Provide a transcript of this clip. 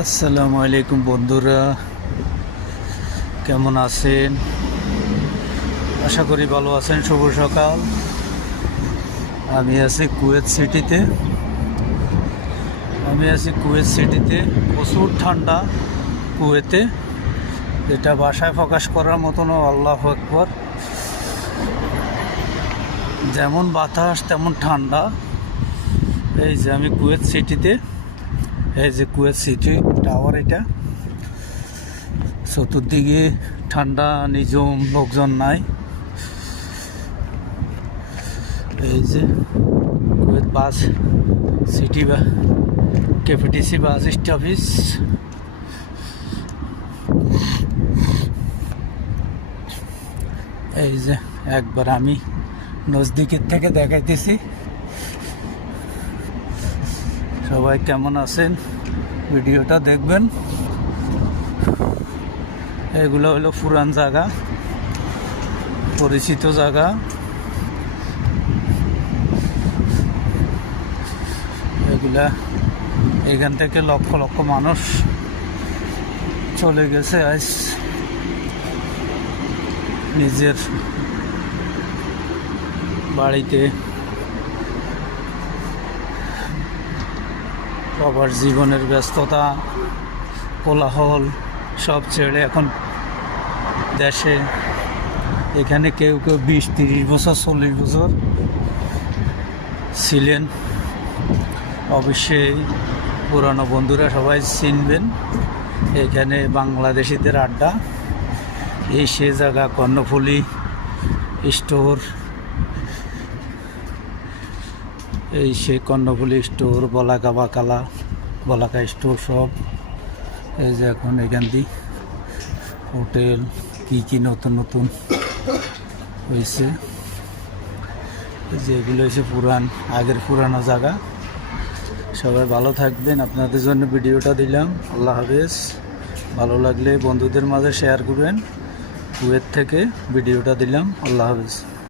আসসালামু আলাইকুম বন্ধুরা, কেমন আছেন? আশা করি ভালো আছেন। শুভ সকাল। আমি আছি কুয়েত সিটিতে। প্রচুর ঠান্ডা কুয়েতে, এটা ভাষায় প্রকাশ করার মতন। আল্লাহু আকবার। যেমন বাতাস তেমন ঠান্ডা। এই যে আমি কুয়েত সিটিতে, এই যে কুয়েত সিটি টাওয়ার, এটা চতুর্দিকে ঠান্ডা, নিঝুম, লোকজন নাই। এই যে কুয়েত বাস সিটি বা কেপিটিসি বাস স্টপেজ। এই যে একবার আমি নজদিকের থেকে দেখাইতেছি। সবাই কেমন আছেন? ভিডিওটা দেখবেন। এগুলো হলো পুরান জায়গা, পরিচিত জায়গা। এগুলা এখান থেকে লক্ষ লক্ষ মানুষ চলে গেছে আজ নিজের বাড়িতে। সবার জীবনের ব্যস্ততা, কোলাহল সব ছেড়ে এখন দেশে। এখানে কেউ কেউ 20-30 বছর 40 বছর ছিলেন। অবশ্যই পুরানো বন্ধুরা সবাই চিনবেন। এখানে বাংলাদেশিদের আড্ডা। এই সে জায়গা কর্ণফুলী স্টোর, এই সে কর্ণফুলী স্টোর, বলাকা স্টোর সব। এই যে এখন এখান দিয়ে হোটেল কি নতুন নতুন হয়েছে। এই যে এগুলো হয়েছে আগের পুরানো জায়গা। সবাই ভালো থাকবেন। আপনাদের জন্য ভিডিওটা দিলাম। আল্লাহ হাফেজ। ভালো লাগলে বন্ধুদের মাঝে শেয়ার করবেন। কুয়েত থেকে ভিডিওটা দিলাম। আল্লাহ হাফেজ।